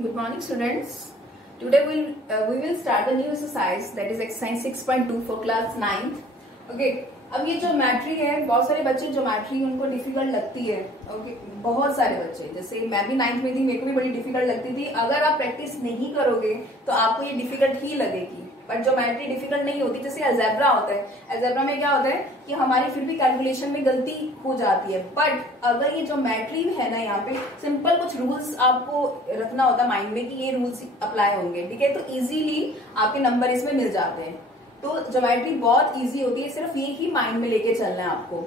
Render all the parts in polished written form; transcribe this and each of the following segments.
Good morning, students. Today we will start a new exercise, that is exercise 6.2 for class 9th. Okay. अब ये geometry है, बहुत सारे बच्चे ज्योमेट्री उनको डिफिकल्ट लगती है. ओके, बहुत सारे बच्चे, जैसे मैं भी 9th में थी, मेरे को भी बड़ी डिफिकल्ट लगती थी. अगर आप प्रैक्टिस नहीं करोगे तो आपको ये डिफिकल्ट ही लगेगी. बट ज्योमेट्री डिफिकल्ट नहीं होती. जैसे अलजेब्रा होता है, अलजेब्रा में क्या होता है कि हमारी फिर भी कैलकुलेशन में गलती हो जाती है. बट अगर ये ज्योमेट्री है ना, यहाँ पे सिंपल कुछ रूल्स आपको रखना होता है माइंड में कि ये रूल्स अप्लाई होंगे. ठीक है, तो इजीली आपके नंबर इसमें मिल जाते हैं. तो ज्योमेट्री बहुत इजी होती है, सिर्फ ये ही माइंड में लेके चलना है आपको.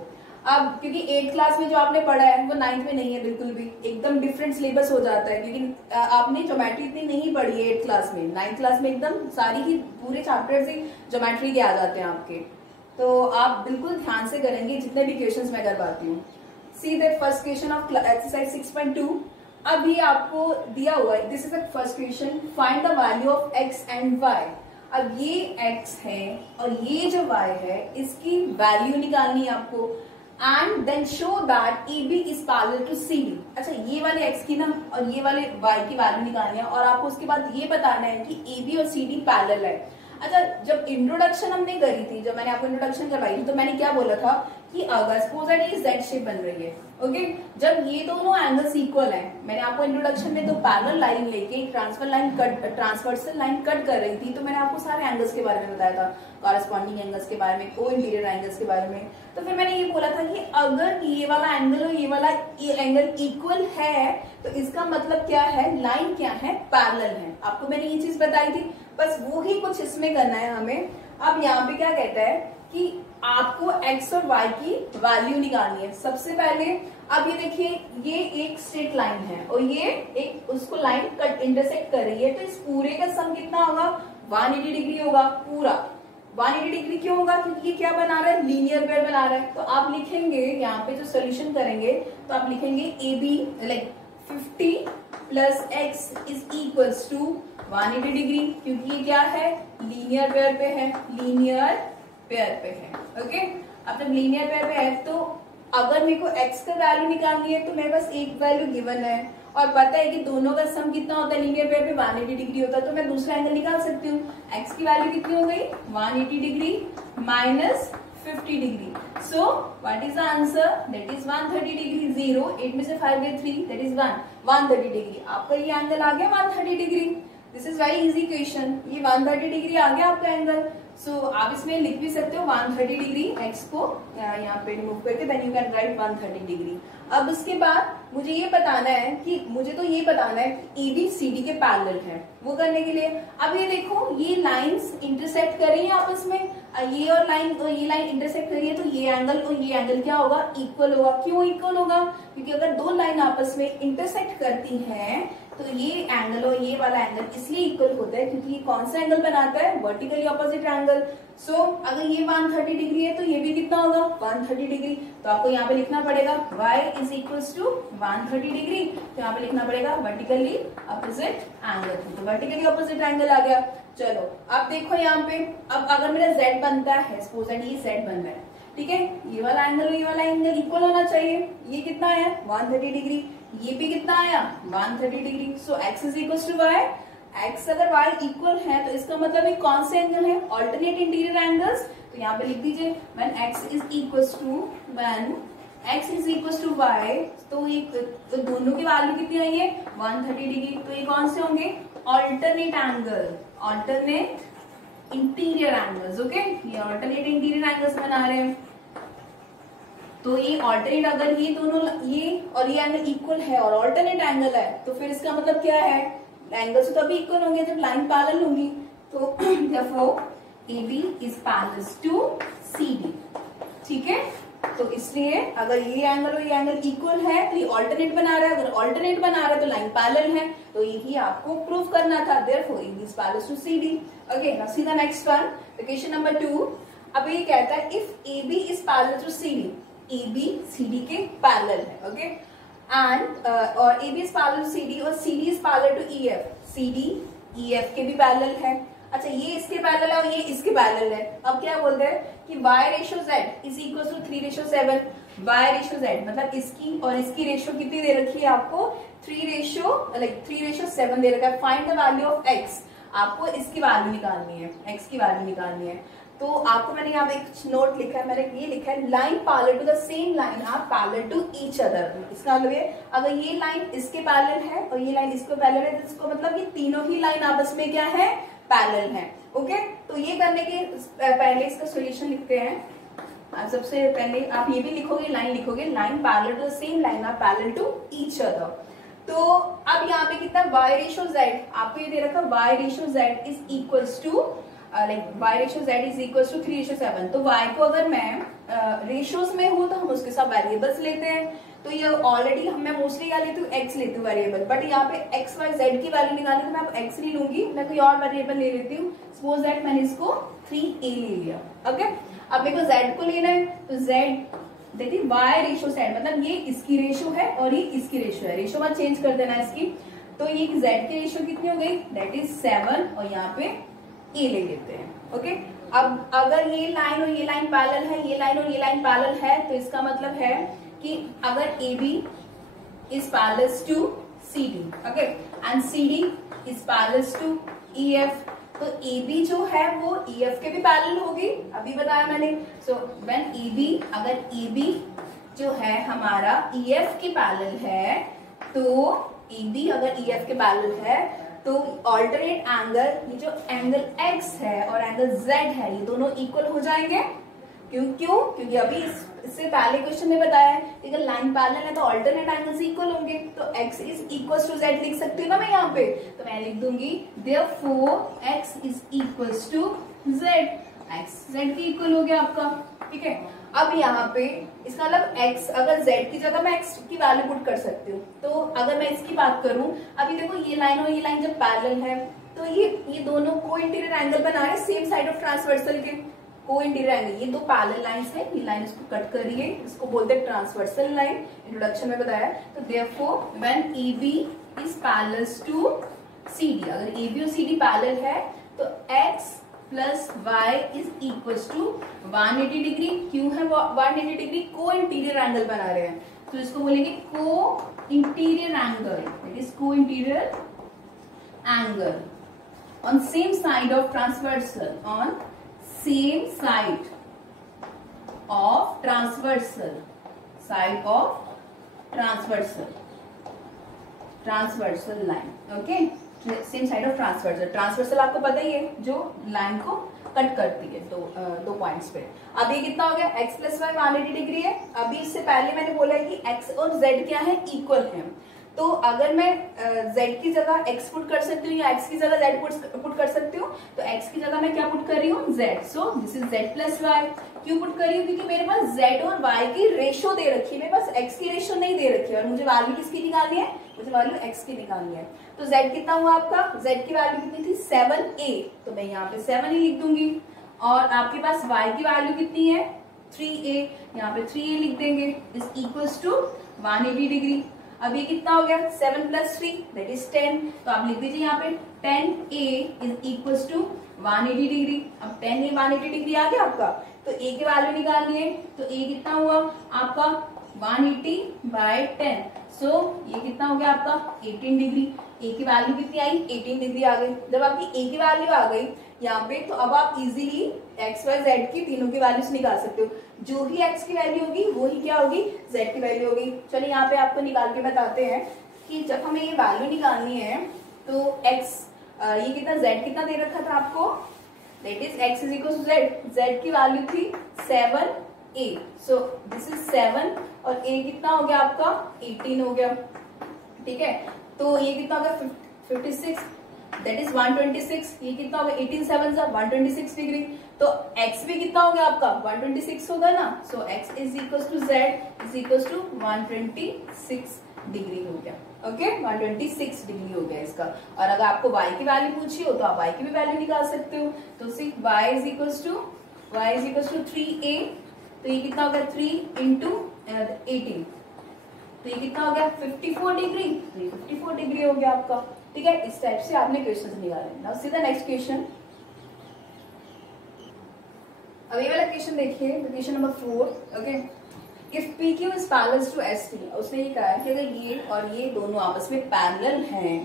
अब क्योंकि 8th क्लास में जो आपने पढ़ा है वो 9th में नहीं है, बिल्कुल भी एकदम डिफरेंट सिलेबस हो जाता है. क्योंकि आपने ज्योमेट्री इतनी नहीं पढ़ी है 8th क्लास में. 9th क्लास में एकदम सारी ही पूरे चैप्टर्स ही ज्योमेट्री के आ जाते हैं आपके. तो आप बिल्कुल ध्यान से करेंगे जितने भी क्वेश्चंस मैं करवाती हूँ. See that first question of exercise 6.2. अभी आपको दिया हुआ है, this is the first question. Find the value of x and y. अब ये x है और ये जो y है, इसकी वैल्यू निकालनी है आपको. And then show that AB is parallel to CD. अच्छा, ये वाले x की ना और ये वाले y की वैल्यू निकालनी है, और आपको उसके बाद ये बताना है कि AB और CD पैरेलल है. अच्छा, जब इंट्रोडक्शन हमने करी थी, जब मैंने आपको इंट्रोडक्शन करवाई थी, तो मैंने क्या बोला था कि अगर सपोज दैट ये Z शेप बन रही है, ओके, जब ये दोनों एंगल्स इक्वल हैं, मैंने आपको इंट्रोडक्शन में तो पैरेलल लाइन लेके ट्रांसवर्सल लाइन कट कर रही थी, तो मैंने आपको सारे एंगल्स के बारे में बताया था, कॉरेस्पॉन्डिंग एंगल्स के बारे में, को इंटीरियर एंगल्स के बारे में. तो फिर मैंने ये बोला था कि अगर ये वाला एंगल और ये वाला एंगल इक्वल है तो इसका मतलब क्या है, लाइन क्या है, पैरेलल है. आपको मैंने ये चीज बताई थी. बस वो ही कुछ इसमें करना है हमें. अब यहाँ पे क्या कहता है कि आपको x और y की वैल्यू निकालनी है. सबसे पहले अब ये देखिए, ये एक स्ट्रेट लाइन है और ये एक उसको लाइन कट इंटरसेक्ट कर रही है. तो इस पूरे का सम कितना होगा, 180 डिग्री होगा. पूरा 180 डिग्री क्यों होगा, क्योंकि ये क्या बना रहा है, लीनियर पेयर बना रहा है. तो आप लिखेंगे यहाँ पे जो सोल्यूशन करेंगे, तो आप लिखेंगे AB like 50 plus x is equals to 180 degree, क्योंकि ये क्या है, लीनियर पेयर पे है, लीनियर पेयर पे है. ओके, अब जब लीनियर पेयर पे है तो अगर मेरे को x का वैल्यू निकालनी है तो मेरे पास एक वैल्यू गिवन है और पता है कि दोनों का सम कितना होता है, लीनियर पेयर पे 180 डिग्री होता है, तो मैं दूसरा एंगल निकाल सकती हूँ. x की वैल्यू कितनी हो गई, 180 degree minus 50 degree. So what is the answer, that is 130 degree. 0 8 में से 5 गए 3, दैट इज 130 डिग्री. आपका ये एंगल आ गया 130 degree. This is very easy question. ये 130 डिग्री आ गया आपका एंगल. सो आप इसमें लिख भी सकते हो 130 डिग्री, x को यहाँ पे रिमूव करके, then you can write 130 degree. अब उसके बाद मुझे ये बताना है कि मुझे तो ये बताना है कि AB CD के पैरेलल है. वो करने के लिए अब ये देखो, ये लाइंस इंटरसेक्ट कर रही है आपस में. ये और ये लाइन इंटरसेक्ट कर रही है, तो ये एंगल और ये एंगल क्या होगा, इक्वल होगा. क्यों इक्वल होगा, क्योंकि अगर दो लाइन आपस में इंटरसेक्ट करती हैं तो ये एंगल और ये वाला एंगल इसलिए इक्वल होता है क्योंकि ये कौन सा एंगल बनाता है, वर्टिकली ऑपोजिट एंगल. सो अगर ये 130 डिग्री है तो ये भी कितना होगा, 130 डिग्री. तो आपको यहाँ पे लिखना पड़ेगा y is equals to 130 degree. तो यहाँ पे लिखना पड़ेगा वर्टिकली ऑपोजिट एंगल. तो वर्टिकली ऑपोजिट एंगल आ गया. चलो अब देखो यहाँ पे, अब अगर मेरा z बनता है, सपोज दैट ये z बन रहा है, ठीक है, ये वाला एंगल और ये वाला एंगल इक्वल होना चाहिए. ये कितना है, 130 डिग्री. ये भी कितना आया, 130 degree. So x is equal to y. x अगर y इक्वल है तो इसका मतलब ये कौन से एंगल है, ऑल्टरनेट इंटीरियर एंगल्स. तो यहाँ पे लिख दीजिए when x is equals to y, तो ये तो दोनों की वैल्यू कितनी आई है, 130 डिग्री. तो ये कौन से होंगे, alternate angle, alternate interior angles. Okay, ये ऑल्टरनेट इंटीरियर एंगल्स बना रहे हैं. तो ये ऑल्टरनेट, अगर ये दोनों ये और ये एंगल इक्वल है और ऑल्टरनेट एंगल है, तो फिर इसका मतलब क्या है, एंगल्स तो तभी इक्वल होंगे जब लाइन पैरेलल होंगी. तो therefore AB is parallel to CD. ठीक है, तो इसलिए अगर ये एंगल और ये एंगल इक्वल है तो ये ऑल्टरनेट बना रहा है. अगर ऑल्टरनेट बना रहा है तो लाइन पैरेलल है. तो यही आपको प्रूव करना था. therefore AB is parallel to CD. Okay, now see the next one. Question number 2. अब ये कहता है if AB is parallel to CD, AB CD के पैरेलल है. ओके, एंड और AB is parallel to CD और CD is parallel to EF. CD EF के भी पैरेलल है. अच्छा, ये इसके पैरेलल है और ये इसके पैरेलल है. अब क्या बोलते हैं कि y ratio z is equal to 3:7. y ratio z मतलब इसकी और इसकी रेशो कितनी दे रखी है आपको, 3:7 दे रखा है। Find the value of x, आपको इसकी वैल्यू निकालनी है, x की वैल्यू निकालनी है। तो आपको मैंने यहाँ पे एक नोट लिखा है, मैंने ये लिखा है line parallel to the same line are parallel to each other. इसका मतलब ये, अगर ये लाइन इसके पैरेलल है और ये लाइन इसको पैरेलल है, तो इसको मतलब ये तीनों ही लाइन आपस में क्या है, पैरेलल है। ओके, तो ये करने के पहले इसका सॉल्यूशन लिखते हैं। आप सबसे पहले आप ये भी लिखोगे, लाइन लिखोगे, line parallel to the same line are parallel to each other. तो अब यहाँ पे कितना y रेशियो z, आपको ये दे रखा y ratio z is equals to y ratio z is equals to 3:7। तो y को अगर मैं रेशियोज में हूं तो हम उसके साथ वेरिएबल्स लेते हैं। तो ये ऑलरेडी मैं मोस्टली क्या लेती हूँ, x लेती हूँ वेरिएबल, बट यहाँ पे x y z की वैल्यू निकाली तो मैं अब x नहीं लूंगी, मैं कोई और वेरिएबल ले लेती हूँ। सपोज दैट मैंने इसको 3a ले लिया। ओके, अब मेरे को z को लेना है, तो z देखिए y रेशियो z, मतलब ये इसकी रेशियो है और ये इसकी रेशियो है, रेशियो में चेंज कर देना है इसकी। तो ये z की रेशियो कितनी हो गई, दैट इज 7, और यहाँ पे a ले लेते हैं। ओके, अब अगर ये लाइन और ये लाइन पैरेलल है, ये लाइन और ये लाइन पैरेलल है, तो इसका मतलब है कि अगर AB is parallel to CD, okay, and CD is parallel to EF, तो AB जो है वो EF के भी पैरेलल होगी, अभी बताया मैंने। सो व्हेन AB, अगर AB जो है हमारा EF के पैरेलल है, तो AB अगर EF के पैरेलल है तो ऑल्टरनेट एंगल, ये जो एंगल X है और एंगल Z है, ये दोनों इक्वल हो जाएंगे। क्यों? क्योंकि अभी इससे पहले क्वेश्चन में बताया है कि अगर लाइन पैरेलल है तो ऑल्टरनेट एंगल्स इक्वल होंगे। तो x is equals to z लिख सकती हूँ ना मैं यहाँ पे, तो मैं लिख दूंगी therefore x is equals to z, x z के इक्वल हो गया आपका। ठीक है, अब यहाँ पे इसका मतलब x, अगर z की जगह मैं x की वैल्यू पुट कर सकती हूँ। तो अगर मैं इसकी बात करूं, अभी देखो ये लाइन और ये लाइन जब पैरेलल है तो ये दोनों को इंटीरियर एंगल बना रहे सेम साइड ऑफ ट्रांसवर्सल के, को इंटीरियर एंगल। ये दो पैरेलल लाइंस है, ये लाइन इसको कट करिए, इसको बोलते हैं ट्रांसवर्सल लाइन, इंट्रोडक्शन में बताया। तो therefore when AB is parallel to CD, अगर AB और CD पैरेलल है तो x plus y is equals to 180 degree. क्यों है 180 डिग्री? को इंटीरियर एंगल बना रहे हैं, तो इसको बोलेंगे को interior angle, it is co interior angle on same side of transversal, on same side of transversal, side of transversal line, okay, same side of transversal आपको पता ही है जो लाइन को कट करती है दो पॉइंट्स पे। अब ये कितना हो गया, x प्लस वाई 180 डिग्री है। अभी इससे पहले मैंने बोला है कि x और z क्या है, इक्वल है। तो अगर मैं z की जगह x पुट कर सकती हूँ या x की जगह z पुट कर सकती हूँ, तो x की जगह मैं क्या पुट कर रही हूँ, z। So this is z plus Y. क्यों पुट कर रही हूँ? क्योंकि मेरे पास z और y की रेशियो दे रखी है, मेरे पास x की रेशियो नहीं दे रखी है, और मुझे वैल्यू किसकी निकालनी है, मुझे वैल्यू x की निकालनी है। तो z कितना हुआ आपका, z की वैल्यू कितनी थी, 7a, तो मैं यहाँ पे 7 ही लिख दूंगी। और आपके पास y की वैल्यू कितनी है, 3a, यहाँ पे 3a लिख देंगे, इज इक्वल्स टू 180 डिग्री। अब ये कितना हो गया, 7 प्लस 3 दैट इज 10, तो आप लिख दीजिए यहाँ पे 10a is equals to 180 degree. अब 10a 180 डिग्री आ गया आपका, तो a की वैल्यू निकालनी है, तो a कितना हुआ आपका 180 बाय 10, सो ये कितना हो गया आपका 18 डिग्री। a की वैल्यू कितनी आई, 18 डिग्री आ गई। जब आपकी a की वैल्यू आ गई यहाँ पे, तो अब आप इजीली x y z की तीनों की वैल्यूज निकाल सकते हो। जो ही x की वैल्यू होगी वो ही क्या होगी, z की वैल्यू होगी। चलिए यहाँ पे आपको निकाल के बताते हैं कि जब हमें ये वैल्यू निकालनी है तो x, ये कितना, z कितना दे रखा था आपको, that is x is equal to z, z की वैल्यू थी 7a, सो दिस इज 7 और a कितना हो गया आपका 18 हो गया। ठीक है, तो ये कितना हो गया 56, दैट इज 126। ये कितना हो गया 18 7 126 डिग्री। तो x भी कितना हो गया आपका 126 होगा ना, so x is equal to z is equal to 126 degree हो गया। ओके, 126 डिग्री हो गया इसका। और अगर आपको y की वैल्यू पूछी हो तो आप y की भी वैल्यू निकाल सकते हो। तो सिर्फ y is equal to 3a, तो ये कितना हो गया 3 इंटू 18, तो ये कितना हो गया 54 डिग्री, तो ये 54 डिग्री हो गया आपका। ठीक है, इस टाइप से आपने क्वेश्चन निकाले। Now see the next question. अब ये वाला क्वेश्चन देखिए, question number 4। Okay, if P Q is parallel to S T, उसने ये कहा है कि अगर ये और ये दोनों आपस में पैरेलल हैं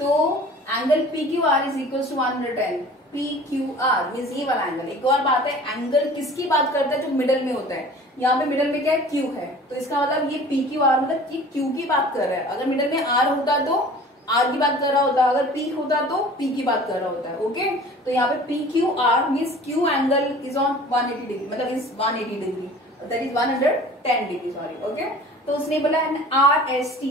तो angle P Q R is equal to 110। P Q R means ये वाला एंगल। एक और बात है, एंगल किसकी बात करता है? जो मिडल में होता है। यहाँ पे मिडल में क्या है? क्यू है, तो इसका मतलब ये पी क्यू आर मतलब ये क्यू की बात कर रहा है। अगर मिडल में आर होता तो आर की बात कर रहा होता, अगर पी होता तो पी की बात कर रहा होता है। ओके, तो यहाँ पे P Q R means Q angle is on 180 degree, मतलब is 180 degree, that is 110 degree, sorry. Okay, तो उसने बोला R S T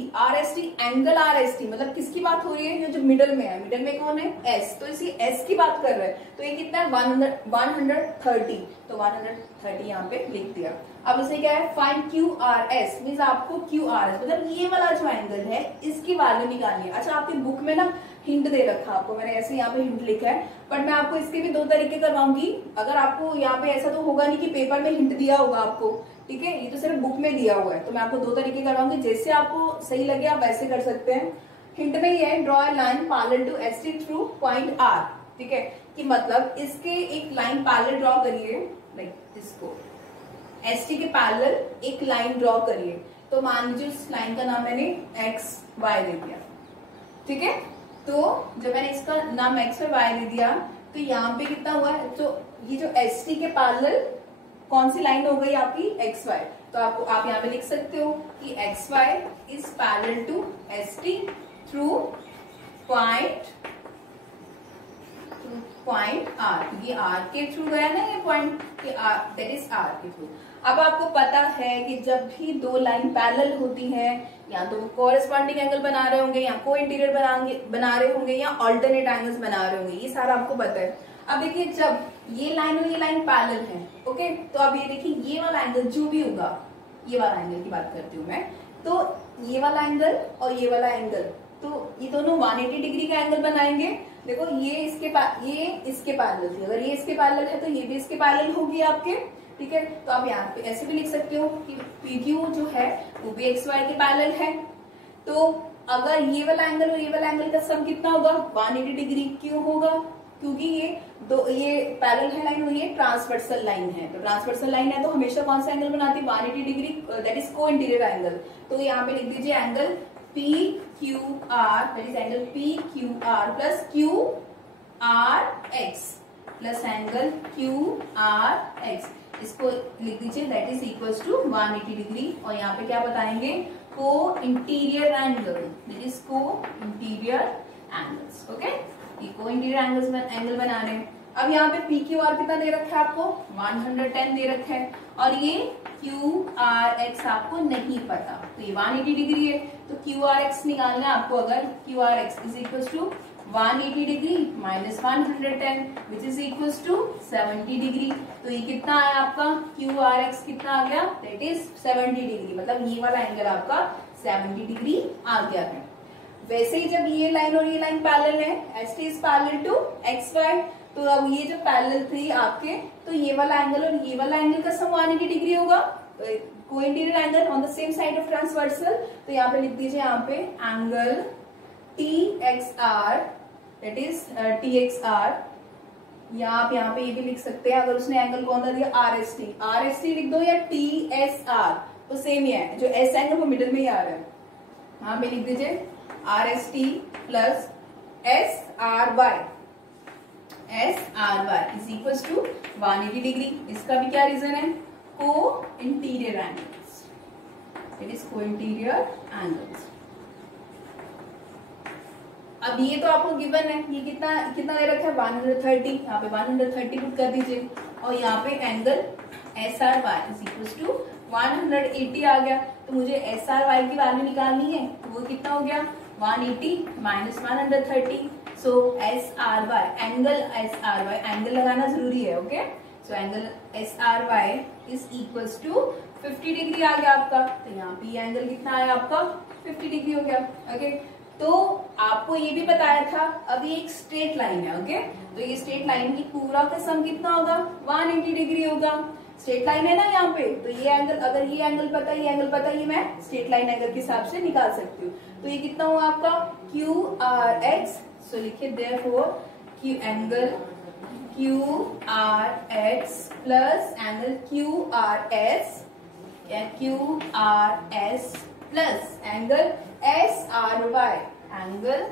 angle R S T मतलब किसकी बात हो रही है? ये जो मिडल में है, मिडल में कौन है? एस, तो इसी एस की बात कर रहे हैं। तो ये कितना है? 130, तो 130 यहाँ पे लिख दिया। अब उसने क्या है? Find Q R S means आपको क्यू आर एस मतलब ये वाला जो एंगल है इसकी वैल्यू निकालनी है। अच्छा, आपकी बुक में ना हिंट दे रखा आपको, मैंने ऐसे यहाँ पे हिंट लिखा है, बट मैं आपको इसके भी 2 तरीके करवाऊंगी। अगर आपको यहाँ पे ऐसा तो होगा नहीं कि पेपर में हिंट दिया होगा आपको, ठीक है, ये तो सिर्फ बुक में दिया हुआ है, तो मैं आपको 2 तरीके करवाऊंगी, जैसे आपको सही लगे आप वैसे कर सकते हैं। हिंट में ये है, draw a line parallel to S T through point R, ठीक है, कि मतलब इसके एक लाइन पैरेलल ड्रॉ करिए, लाइक इसको एस टी के पैरेलल एक लाइन ड्रॉ करिए। तो मान लीजिए उस लाइन का नाम मैंने एक्स वाई दे दिया, ठीक है। तो जब मैंने इसका नाम एक्स और वाई दे दिया तो यहाँ पे कितना हुआ है? तो ये जो एस टी के पैरेलल कौन सी लाइन हो गई आपकी? X Y. तो आपको आप यहाँ पे लिख सकते हो कि X Y is parallel to S T through point R. ये आर के थ्रू गया ना, ये पॉइंट के आर, दैट इज आर के थ्रू। अब आपको पता है कि जब भी 2 लाइन पैरेलल होती हैं, या तो कोरेस्पॉन्डिंग एंगल बना रहे होंगे, या को इंटीरियर बना रहे होंगे, या ऑल्टरनेट एंगल्स बना रहे होंगे, ये सारा आपको पता है। अब देखिए, जब ये लाइन और ये लाइन पैरेलल है, ओके, तो अब ये देखिए ये वाला एंगल जो भी होगा, ये वाला एंगल की बात करती हूँ मैं, तो ये वाला एंगल और ये वाला एंगल, तो ये दोनों 180 डिग्री का एंगल बनाएंगे। देखो ये इसके पैरेलल थी, अगर ये इसके पैरेलल है तो ये भी इसके पैरेलल होगी आपके, ठीक है। तो आप यहाँ पे ऐसे भी लिख सकते हो कि पी क्यू जो है वो भी एक्स वाई के पैरेलल है। तो अगर ये वाला एंगल और ये वाला एंगल का सम कितना होगा? 180 डिग्री। क्यों होगा? क्योंकि ये पैरेलल है लाइन और ये ट्रांसवर्सल लाइन है। तो ट्रांसवर्सल लाइन है तो हमेशा कौन सा एंगल बनाती है? 180 degree, that is co interior angle. तो यहाँ पे लिख दीजिए angle P Q R, that is angle P Q R plus Q R X plus angle Q R X, इसको लिख दीजिए that is equals to 180 degree. और यहाँ पे क्या बताएंगे? Co interior angle, that is co interior angles. Okay, ये co interior angle बना रहे हैं। अब यहाँ पे पी क्यू आर कितना दे रखा है आपको? 110 दे रखा है, और ये क्यू आर एक्स आपको नहीं पता, तो ये 180 डिग्री है, तो क्यू आर एक्स निकालना है आपको। अगर Q R X is equal to 180 degree minus 110 which is equal to 70 degree, तो ये कितना आया आपका? क्यू आर एक्स कितना आ गया? दैट इज 70 डिग्री, मतलब ये वाला एंगल आपका 70 डिग्री आ गया है। वैसे ही जब ये लाइन और ये लाइन पैरेलल है, S T is parallel to X Y, तो अब ये जो पैरेलल थी आपके, तो ये वाला एंगल और ये वाला एंगल का सम 180 डिग्री होगा, co interior angle on the same side of transversal. तो यहाँ पे लिख दीजिए यहाँ पे angle T X R, that is T X R, या आप यहाँ पे ये भी लिख सकते हैं, अगर उसने एंगल कौन सा दिया? आर एस टी लिख दो, या टी एस आर, तो सेम ही है, जो एस एंगल वो मिडिल में ही आ रहा है। यहाँ पे लिख दीजिए R S T plus S R Y is equal to 180 degree. इसका भी क्या रीजन है? Co interior angles, it is co interior angles. अब ये तो आपको गिवन है, ये कितना दे रखा है? 130, यहाँ पे 130 पुट कर दीजिए, और यहाँ पे angle S R Y is equal to 180 आ गया। तो मुझे एस आर वाई की वैल्यू निकालनी है, तो वो कितना हो गया? 180 minus 130, so S R Y, angle S R Y, angle लगाना जरूरी है, okay. So angle S R Y is equals to 50 degree आ गया आपका। तो यहाँ पे एंगल कितना आया आपका? 50 डिग्री हो गया, ओके। तो आपको ये भी बताया था, अभी एक स्ट्रेट लाइन है, ओके, तो ये स्ट्रेट लाइन की पूरा का सम कितना होगा? 180 डिग्री होगा। स्ट्रेट लाइन है ना यहाँ पे, तो ये एंगल, अगर ये एंगल पता है, ये एंगल पता है, ये मैं स्ट्रेट लाइन एंगल के हिसाब से निकाल सकती हूँ। तो ये कितना हुआ आपका? क्यू आर एक्स, सो लिखिए therefore Q angle Q R X plus angle Q R S Q R S plus angle S R Y, angle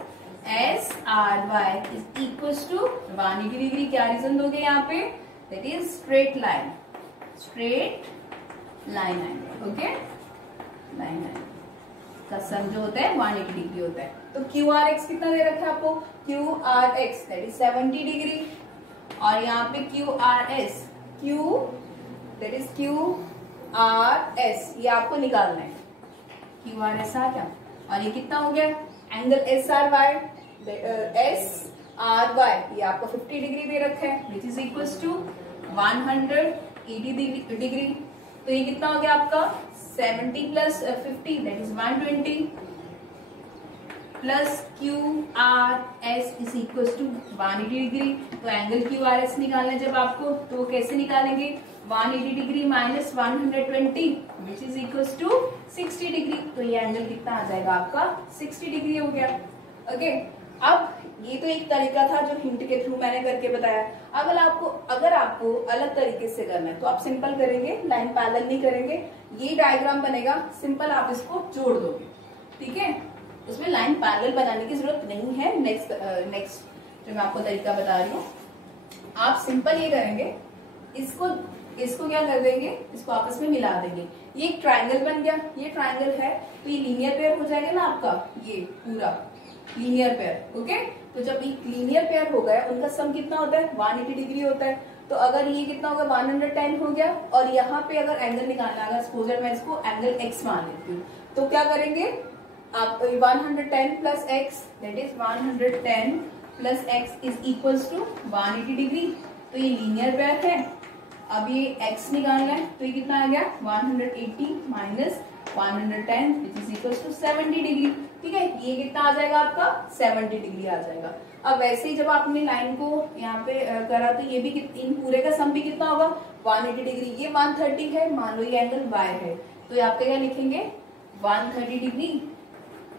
S R Y is equal to 180 degree. क्या reason दोगे यहाँ पे? That is straight line, straight line angle. Okay, line angle का sum जो होता है 180 degree होता है। तो क्यू आर एक्स कितना दे रखा है आपको? Q R x that is 70 degree, और यहाँ पे Q R S, Q that is Q R S, ये आपको निकालना है। क्यू आर एस आ गया, और ये कितना हो गया? Angle S R Y, S R Y ये आपको 50 डिग्री दे रखा है, which is equal to 180 degree. तो ये कितना हो गया आपका? 70 plus 50 that is 120 plus Q R S is equal to 180 degree. तो एंगल क्यू आर एस निकालना है जब आपको, तो कैसे निकालेंगे? 180 degree minus 120 which is equal to 60 degree. तो ये एंगल कितना आ जाएगा आपका? 60 डिग्री हो गया। ओके, अब ये तो एक तरीका था जो हिंट के थ्रू मैंने करके बताया। अगर आपको अलग तरीके से करना है तो आप सिंपल करेंगे, लाइन पैरेलल नहीं करेंगे, ये डायग्राम बनेगा, सिंपल आप इसको जोड़ दोगे, ठीक है? उसमें लाइन पैरेलल बनाने की जरूरत नहीं है। नेक्स्ट जो मैं आपको तरीका बता रही हूँ, आप सिंपल ये करेंगे, इसको क्या कर देंगे? इसको आपस में मिला देंगे। ये एक ट्रायंगल बन गया, ये ट्रायंगल है तो ये लीनियर पेयर हो जाएगा ना आपका, ये पूरा लीनियर पेयर। ओके, तो जब ये लीनियर पेयर हो गया, उनका सम कितना होता है? 180 डिग्री होता है। तो अगर ये कितना होगा? 110 हो गया, और यहाँ पे अगर एंगल निकालना है, सपोज मैं इसको एंगल एक्स मान लेती हूँ, तो क्या करेंगे आप? 110 plus X that is 110 plus X is equals to 180 degree. तो ये लीनियर पेयर है। अब ये x निकालना है, तो ये कितना आ गया? 180 minus 110 which is equal to 70 degree. ठीक है, ये कितना आ जाएगा आपका? 70 डिग्री आ जाएगा। अब वैसे ही जब आपने लाइन को यहाँ पे करा, तो ये भी इन पूरे का सम भी कितना होगा? 180 डिग्री। ये 130 है, मान लो ये एंगल y है, तो ये आपका क्या लिखेंगे? 130 degree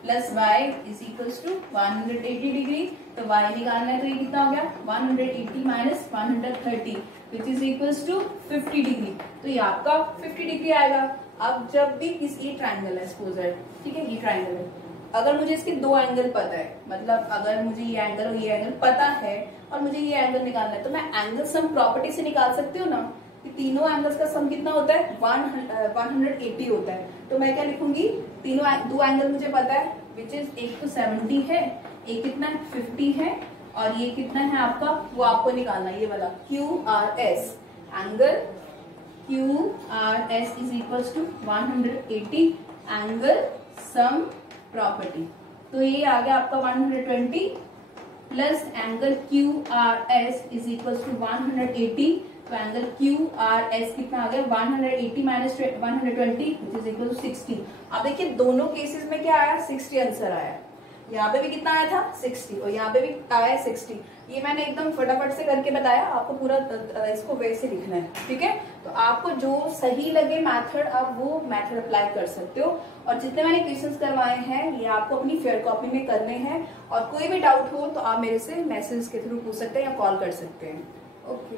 plus y is equal to 180 degree. तो y निकालना है, तो ये कितना हो गया? 180 minus 130 which is equal to 50 degree. तो ये आपका 50 डिग्री आएगा। अब जब भी ये ट्राइंगल है, सपोज है, ठीक है, ये ट्राइंगल है, अगर मुझे इसके दो एंगल पता है, मतलब अगर मुझे ये एंगल और ये एंगल पता है और मुझे ये एंगल निकालना है, तो मैं एंगल सम प्रॉपर्टी से निकाल सकती हूँ ना कि तीनों एंगल्स का सम कितना होता है? 180 होता है। तो मैं क्या लिखूंगी? दो एंगल मुझे पता है, विच इज एक तो 70 है, एक कितना है? 50 है, और ये कितना है आपका? वो आपको निकालना है, ये वाला Q R S, angle Q R S is equal to 180 angle sum property. तो ये आ गया आपका 120 plus angle Q R S is equal to 180। तो एंगल क्यू आर एस कितना आ गया? 180 minus 120 which is equal to 60। अब देखिए दोनों केसेस में क्या आया? 60 आंसर आया। यहाँ पे भी कितना आया था? 60, और यहाँ पे भी आया 60। ये मैंने एकदम फटाफट से करके बताया, आपको पूरा इसको वैसे लिखना है, ठीक है? तो आपको जो सही लगे मेथड, आप वो मेथड अप्लाई कर सकते हो। और जितने मैंने क्वेश्चंस करवाए हैं, ये आपको अपनी फेयर कॉपी में करने हैं। और कोई भी डाउट हो तो आप मेरे से मैसेज के थ्रू पूछ सकते हैं या कॉल कर सकते हैं। ओके।